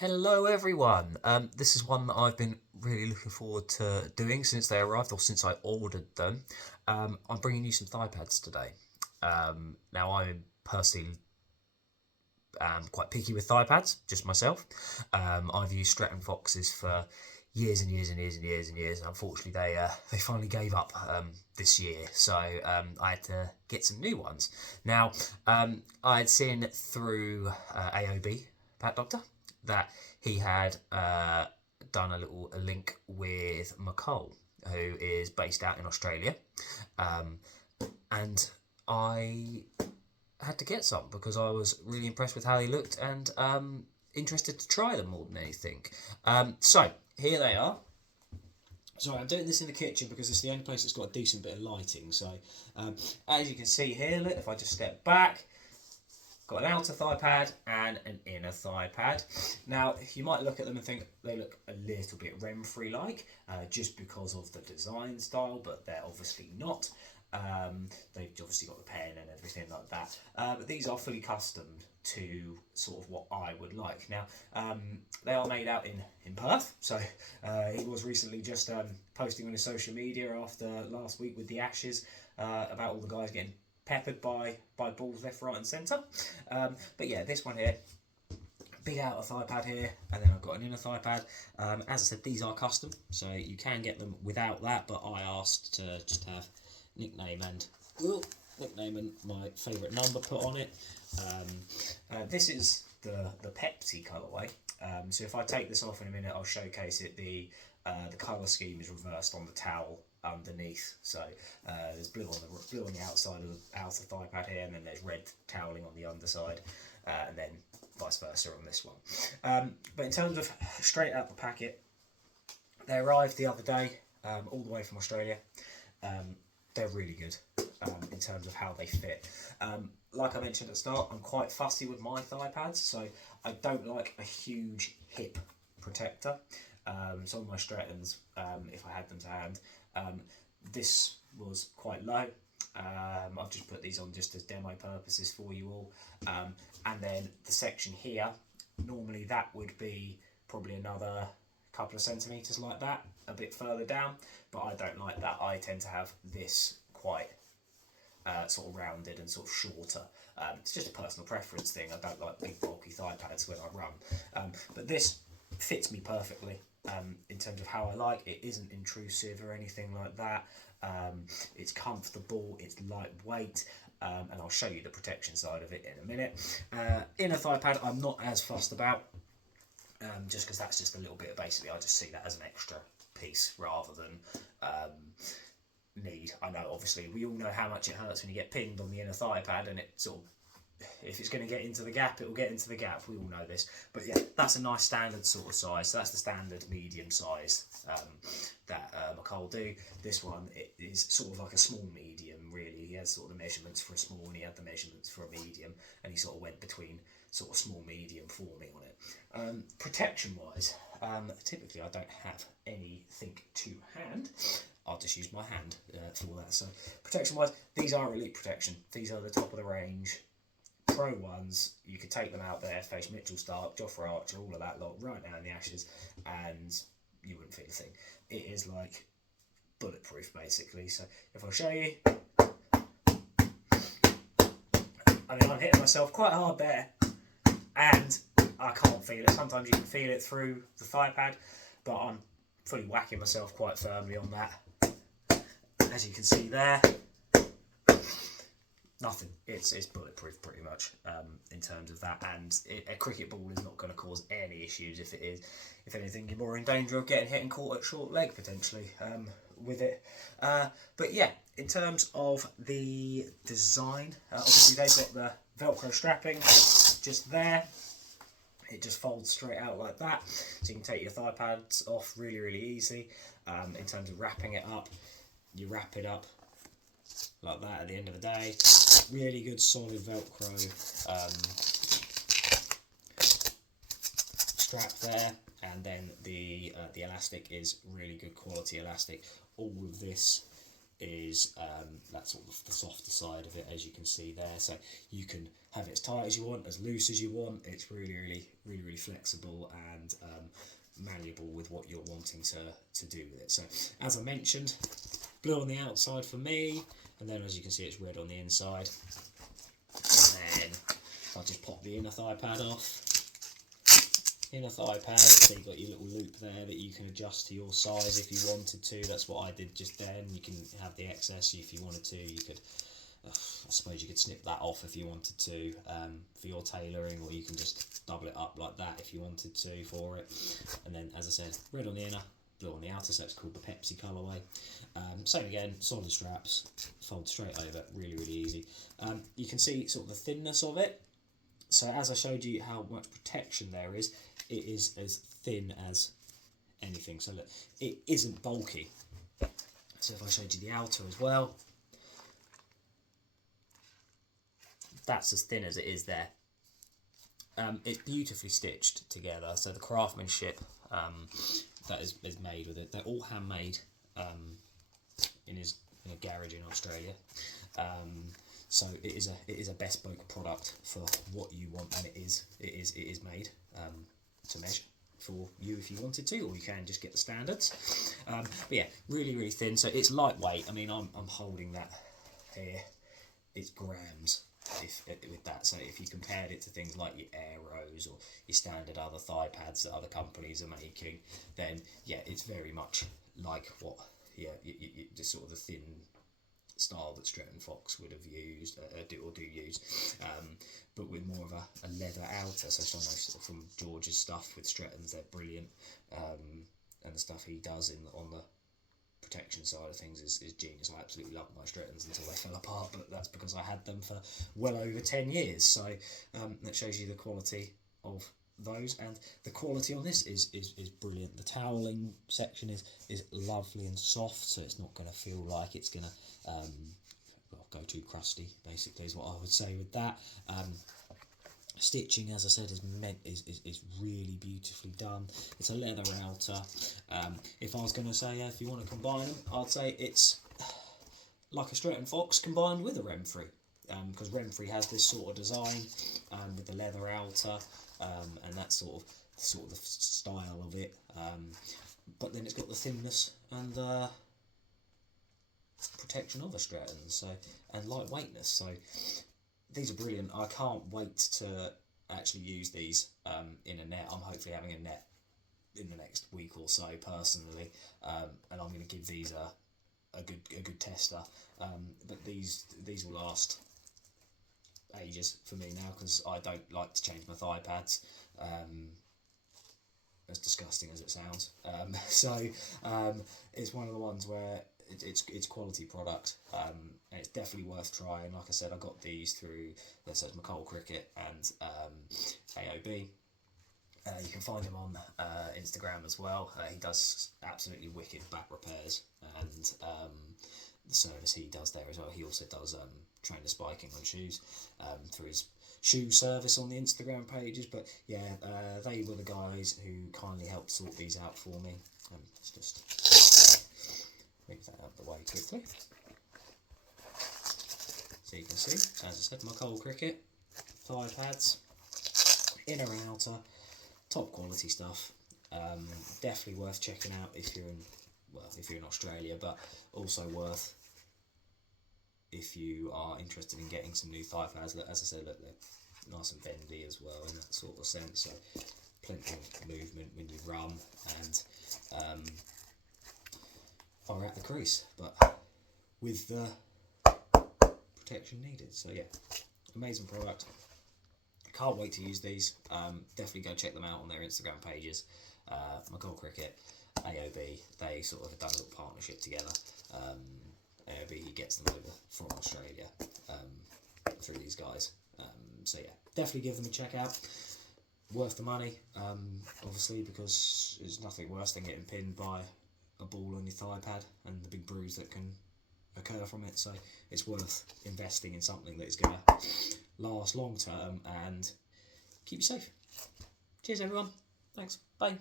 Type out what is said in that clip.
Hello everyone. This is one that I've been really looking forward to doing since they arrived or since I ordered them. I'm bringing you some thigh pads today. Now I'm personally quite picky with thigh pads, just myself. I've used Stratton Foxes for years and years and years and years and years. And unfortunately, they finally gave up this year, so I had to get some new ones. Now I had seen through AOB Pat Doctor that he had done a link with McColl, who is based out in Australia, um, and I had to get some because I was really impressed with how they looked and interested to try them more than anything. So here they are. Sorry, I'm doing this in the kitchen because it's the only place that's got a decent bit of lighting. So as you can see here, look, if I just step back, got an outer thigh pad and an inner thigh pad. Now, you might look at them and think they look a little bit Renfrey like, just because of the design style, but they're obviously not. They've obviously got the pen and everything like that. But these are fully custom to sort of what I would like. Now, they are made out in Perth, so he was recently just posting on his social media after last week with the Ashes about all the guys getting peppered by balls left, right and centre. But yeah, this one here, big outer thigh pad here, and then I've got an inner thigh pad. As I said, these are custom, so you can get them without that, but I asked to just have nickname and my favourite number put on it. This is the Pepsi colourway. So if I take this off in a minute, I'll showcase it. The colour scheme is reversed on the towel underneath. So there's blue on the outside of the outer thigh pad here, and then there's red toweling on the underside, and then vice versa on this one. But in terms of straight out the packet, they arrived the other day, all the way from Australia. They're really good in terms of how they fit. Like I mentioned at the start, I'm quite fussy with my thigh pads, so I don't like a huge hip protector. Some of my Strattons, if I had them to hand, this was quite low. I've just put these on just as demo purposes for you all. And then the section here, normally that would be probably another couple of centimetres like that, a bit further down, but I don't like that. I tend to have this quite sort of rounded and sort of shorter. It's just a personal preference thing. I don't like big bulky thigh pads when I run, but this fits me perfectly in terms of how I like it. Isn't intrusive or anything like that. It's comfortable, it's lightweight, and I'll show you the protection side of it in a minute. Inner thigh pad I'm not as fussed about, just because that's just a little bit of, basically I just see that as an extra piece rather than need. I know obviously we all know how much it hurts when you get pinned on the inner thigh pad, and it sort of, if it's going to get into the gap, it will get into the gap. We all know this. But yeah, that's a nice standard sort of size. So that's the standard medium size that McColl do. This one, it is sort of like a small medium, really. He has sort of the measurements for a small and he had the measurements for a medium, and he sort of went between sort of small, medium for me on it. Protection-wise, typically I don't have anything to hand. I'll just use my hand for that. So protection-wise, these are elite protection. These are the top of the range. Pro ones, you could take them out there, face Mitchell Stark, Jofra Archer, all of that lot, right now in the Ashes, and you wouldn't feel a thing. It is like bulletproof, basically. So if I show you, I mean, I'm hitting myself quite hard there, and I can't feel it. Sometimes you can feel it through the thigh pad, but I'm fully whacking myself quite firmly on that. As you can see there, nothing. It's bulletproof pretty much in terms of that, and a cricket ball is not going to cause any issues. If it is, if anything, you're more in danger of getting hit and caught at short leg potentially with it. But yeah, in terms of the design, obviously they've got the Velcro strapping just there. It just folds straight out like that, so you can take your thigh pads off really easy. In terms of wrapping it up, you wrap it up like that at the end of the day. Really good solid Velcro strap there, and then the elastic is really good quality elastic. All of this is that's sort of the softer side of it, as you can see there. So you can have it as tight as you want, as loose as you want. It's really flexible and malleable with what you're wanting to do with it. So as I mentioned, blue on the outside for me, and then as you can see it's red on the inside. And then I'll just pop the inner thigh pad off. Inner thigh pad, so you've got your little loop there that you can adjust to your size if you wanted to. That's what I did just then. You can have the excess if you wanted to. You could, I suppose you could snip that off if you wanted to for your tailoring, or you can just double it up like that if you wanted to for it. And then, as I said, red on the inner, blue on the outer, so it's called the Pepsi colourway. Same again, solid straps, fold straight over, really easy. You can see sort of the thinness of it. So as I showed you how much protection there is, it is as thin as anything. So look, it isn't bulky. So if I showed you the outer as well, that's as thin as it is there. It's beautifully stitched together. So the craftsmanship that is made with it, they're all handmade in a garage in Australia. So it is a bespoke product for what you want, and it is made to measure for you if you wanted to, or you can just get the standards. But yeah, really thin. So it's lightweight. I mean, I'm holding that here. It's grams with that. So if you compared it to things like your Aeros or your standard other thigh pads that other companies are making, then yeah, it's very much like what just sort of the thin style that Stretton Fox would have used do use, but with more of a leather outer. So some of from George's stuff with Strettons, they're brilliant, and the stuff he does on the protection side of things is genius. I absolutely loved my Strettons until they fell apart, but that's because I had them for well over 10 years. So that shows you the quality of those, and the quality on this is brilliant. The toweling section is lovely and soft, so it's not going to feel like it's going to go too crusty, basically, is what I would say with that. Stitching, as I said, is really beautifully done. It's a leather outer. If I was going to say if you want to combine them, I'd say it's like a Stretton Fox combined with a Renfrew, because Renfrew has this sort of design with the leather outer, and that's sort of the style of it. But then it's got the thinness and protection of a Stretton, so, and lightweightness. So these are brilliant. I can't wait to actually use these in a net. I'm hopefully having a net in the next week or so personally, and I'm going to give these a good tester. But these will last ages for me now, because I don't like to change my thigh pads, as disgusting as it sounds. So it's one of the ones where it's quality product, and it's definitely worth trying. Like I said, I got these through McColl Cricket and AOB. You can find him on Instagram as well. He does absolutely wicked back repairs, and the service he does there as well. He also does trainer spiking on shoes through his shoe service on the Instagram pages. But yeah, they were the guys who kindly helped sort these out for me. Let's just move that out of the way quickly. So you can see, as I said, McColl Cricket, thigh pads, inner outer, top quality stuff. Definitely worth checking out if you're in Australia, but also worth if you are interested in getting some new thigh pads. As I said, look, they're nice and bendy as well in that sort of sense, so plenty of movement when you run, and fire at the crease, but with the protection needed. So yeah, amazing product. Can't wait to use these. Definitely go check them out on their Instagram pages. McColl Cricket, AOB, they sort of have done a little partnership together. AOB, he gets them over from Australia through these guys. So yeah, definitely give them a check out. Worth the money, obviously, because there's nothing worse than getting pinned by a ball on your thigh pad and the big bruise that can occur from it. So it's worth investing in something that is going to last long term and keep you safe. Cheers everyone, thanks, bye.